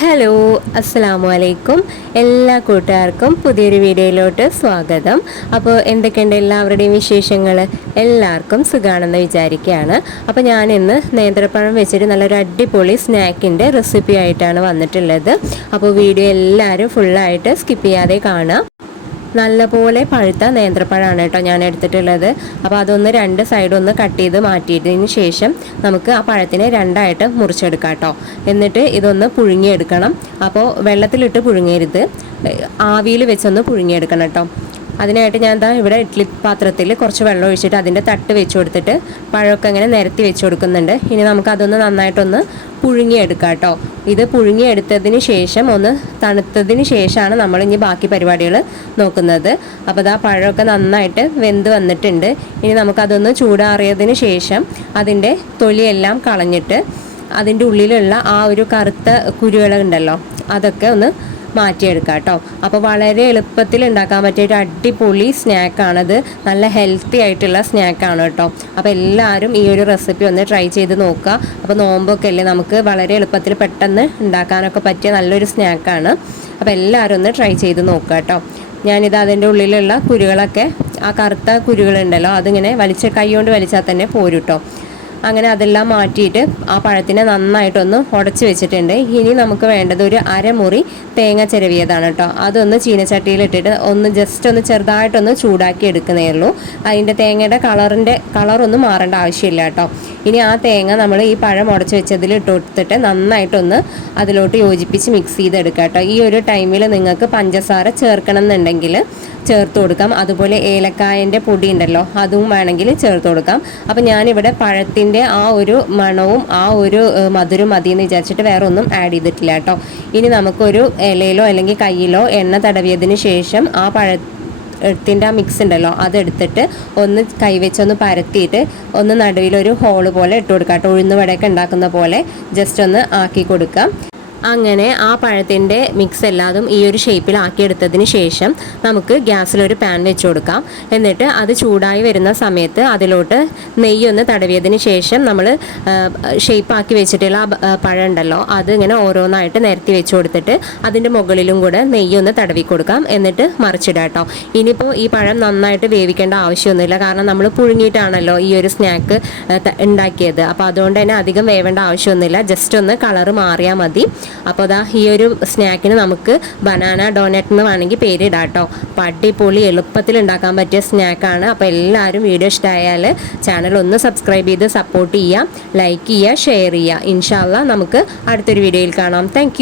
Hello, അസ്സലാമു അലൈക്കും. എല്ലാ കൂട്ടുകാർക്കും പുതിയൊരു വീഡിയോയിലോട്ട് സ്വാഗതം. അപ്പോൾ എന്തൊക്കെയുണ്ട് എല്ലാവരുടെയും വിശേഷങ്ങൾ? എല്ലാവർക്കും സുഖമാണെന്ന് വിചാരിക്കുകയാണ്. അപ്പോൾ ഞാനിന്ന് നേന്ത്രപ്പഴം വെച്ചിട്ട് നല്ലൊരു അടിപൊളി സ്നാക്കിൻ്റെ റെസിപ്പി ആയിട്ടാണ് വന്നിട്ടുള്ളത്. അപ്പോൾ വീഡിയോ എല്ലാവരും ഫുള്ളായിട്ട് സ്കിപ്പ് ചെയ്യാതെ കാണുക. നല്ലപോലെ പഴുത്ത നേന്ത്രപ്പഴമാണ് കേട്ടോ ഞാൻ എടുത്തിട്ടുള്ളത്. അപ്പോൾ അതൊന്ന് രണ്ട് സൈഡൊന്ന് കട്ട് ചെയ്ത് മാറ്റിയതിന് ശേഷം നമുക്ക് ആ പഴത്തിനെ രണ്ടായിട്ട് മുറിച്ചെടുക്കാം കേട്ടോ. എന്നിട്ട് ഇതൊന്ന് പുഴുങ്ങിയെടുക്കണം. അപ്പോൾ വെള്ളത്തിലിട്ട് പുഴുങ്ങരുത്, ആവിയിൽ വെച്ചൊന്ന് പുഴുങ്ങിയെടുക്കണം കേട്ടോ. അതിനായിട്ട് ഞാൻ ഇവിടെ ഇഡ്ഡലി പാത്രത്തിൽ കുറച്ച് വെള്ളം ഒഴിച്ചിട്ട് അതിൻ്റെ തട്ട് വെച്ച് കൊടുത്തിട്ട് പഴമൊക്കെ അങ്ങനെ നിരത്തി വെച്ച് കൊടുക്കുന്നുണ്ട്. ഇനി നമുക്കതൊന്ന് നന്നായിട്ടൊന്ന് പുഴുങ്ങിയെടുക്കാം കേട്ടോ. ഇത് പുഴുങ്ങിയെടുത്തതിന് ശേഷം ഒന്ന് തണുത്തതിന് ശേഷമാണ് നമ്മൾ ഇനി ബാക്കി പരിപാടികൾ നോക്കുന്നത്. അപ്പോൾ ആ പഴമൊക്കെ നന്നായിട്ട് വെന്ത് വന്നിട്ടുണ്ട്. ഇനി നമുക്കതൊന്ന് ചൂടാറിയതിന് ശേഷം അതിൻ്റെ തൊലിയെല്ലാം കളഞ്ഞിട്ട് അതിൻ്റെ ഉള്ളിലുള്ള ആ ഒരു കറുത്ത കുരുകളുണ്ടല്ലോ അതൊക്കെ ഒന്ന് മാറ്റിയെടുക്കാം കേട്ടോ. അപ്പോൾ വളരെ എളുപ്പത്തിൽ ഉണ്ടാക്കാൻ പറ്റിയ ഒരു അടിപൊളി സ്നാക്കാണത്. നല്ല ഹെൽത്തി ആയിട്ടുള്ള സ്നാക്കാണ് കേട്ടോ. അപ്പോൾ എല്ലാവരും ഈ ഒരു റെസിപ്പി ഒന്ന് ട്രൈ ചെയ്ത് നോക്കുക. അപ്പോൾ നോമ്പൊക്കെ അല്ലേ, നമുക്ക് വളരെ എളുപ്പത്തിൽ പെട്ടെന്ന് ഉണ്ടാക്കാനൊക്കെ പറ്റിയ നല്ലൊരു സ്നാക്കാണ്. അപ്പോൾ എല്ലാവരും ഒന്ന് ട്രൈ ചെയ്ത് നോക്കുക കേട്ടോ. ഞാനിത് അതിൻ്റെ ഉള്ളിലുള്ള കുരുകളൊക്കെ, ആ കറുത്ത കുരുകളുണ്ടല്ലോ അതിങ്ങനെ കൈ കൊണ്ട് വലിച്ചാൽ തന്നെ പോരും കേട്ടോ. അങ്ങനെ അതെല്ലാം മാറ്റിയിട്ട് ആ പഴത്തിനെ നന്നായിട്ടൊന്ന് ഉടച്ച് വെച്ചിട്ടുണ്ട്. ഇനി നമുക്ക് വേണ്ടത് ഒരു അരമുറി തേങ്ങ ചിരവിയതാണ് കേട്ടോ. അതൊന്ന് ചീനച്ചട്ടിയിലിട്ടിട്ട് ജസ്റ്റ് ഒന്ന് ചെറുതായിട്ടൊന്ന് ചൂടാക്കി എടുക്കുന്നേ ഉള്ളൂ. അതിൻ്റെ തേങ്ങയുടെ കളറൊന്നും മാറേണ്ട ആവശ്യമില്ല കേട്ടോ. ഇനി ആ തേങ്ങ നമ്മൾ ഈ പഴം ഉടച്ച് വെച്ചതിൽ ഇട്ട് കൊടുത്തിട്ട് നന്നായിട്ടൊന്ന് അതിലോട്ട് യോജിപ്പിച്ച് മിക്സ് ചെയ്തെടുക്കുക കേട്ടോ. ഈ ഒരു ടൈമിൽ നിങ്ങൾക്ക് പഞ്ചസാര ചേർക്കണം എന്നുണ്ടെങ്കിൽ ചേർത്ത് കൊടുക്കാം. അതുപോലെ ഏലക്കായൻ്റെ പൊടി ഉണ്ടല്ലോ അതും വേണമെങ്കിൽ ചേർത്ത് കൊടുക്കാം. അപ്പം ഞാനിവിടെ പഴത്തിൻ്റെ ആ ഒരു മണവും ആ ഒരു മധുരം മതിയെന്ന് വിചാരിച്ചിട്ട് വേറെ ഒന്നും ആഡ് ചെയ്തിട്ടില്ല കേട്ടോ. ഇനി നമുക്കൊരു ഇലയിലോ അല്ലെങ്കിൽ കയ്യിലോ എണ്ണ തടവിയതിന് ശേഷം ആ പഴത്തിൻ്റെ ആ മിക്സ് ഉണ്ടല്ലോ അതെടുത്തിട്ട് ഒന്ന് കൈവച്ചൊന്ന് പരത്തിയിട്ട് ഒന്ന് നടുവിലൊരു ഹോള് പോലെ ഇട്ട് കൊടുക്കാം കേട്ടോ. ഉഴുന്നുവടയൊക്കെ ഉണ്ടാക്കുന്ന പോലെ ജസ്റ്റ് ഒന്ന് ആക്കി കൊടുക്കാം. അങ്ങനെ ആ പഴത്തിൻ്റെ മിക്സ് എല്ലാതും ഈ ഒരു ഷേപ്പിലാക്കിയെടുത്തതിന് ശേഷം നമുക്ക് ഗ്യാസിലൊരു പാൻ വെച്ച് കൊടുക്കാം. എന്നിട്ട് അത് ചൂടായി വരുന്ന സമയത്ത് അതിലോട്ട് നെയ്യൊന്ന് തടവിയതിന് ശേഷം നമ്മൾ ഷേപ്പാക്കി വെച്ചിട്ടുള്ള പഴം ഉണ്ടല്ലോ അത് ഇങ്ങനെ ഓരോന്നായിട്ട് നിരത്തി വെച്ച് കൊടുത്തിട്ട് അതിൻ്റെ മുകളിലും കൂടെ നെയ്യൊന്ന് തടവി കൊടുക്കാം. എന്നിട്ട് മറിച്ചിടാം കേട്ടോ. ഇനിയിപ്പോൾ ഈ പഴം നന്നായിട്ട് വേവിക്കേണ്ട ആവശ്യമൊന്നുമില്ല, കാരണം നമ്മൾ പുഴുങ്ങിയിട്ടാണല്ലോ ഈ ഒരു സ്നാക്ക് ഉണ്ടാക്കിയത്. അപ്പോൾ അതുകൊണ്ട് തന്നെ അധികം വേവേണ്ട ആവശ്യമൊന്നുമില്ല, ജസ്റ്റ് ഒന്ന് കളറ് മാറിയാൽ മതി. അപ്പോൾ ഈ ഒരു സ്നാക്കിന് നമുക്ക് ബനാന ഡോനറ്റ് എന്ന് വേണമെങ്കിൽ പേരിടാം കേട്ടോ. അപ്പോൾ അടിപൊളി എളുപ്പത്തിൽ ഉണ്ടാക്കാൻ പറ്റിയ സ്നാക്കാണ്. അപ്പോൾ എല്ലാവരും വീഡിയോ ഇഷ്ടമായാൽ ചാനൽ ഒന്ന് സബ്സ്ക്രൈബ് ചെയ്ത് സപ്പോർട്ട് ചെയ്യുക, ലൈക്ക് ചെയ്യുക, ഷെയർ ചെയ്യുക. ഇൻഷാ അല്ലാഹ് നമുക്ക് അടുത്തൊരു വീഡിയോയിൽ കാണാം. താങ്ക്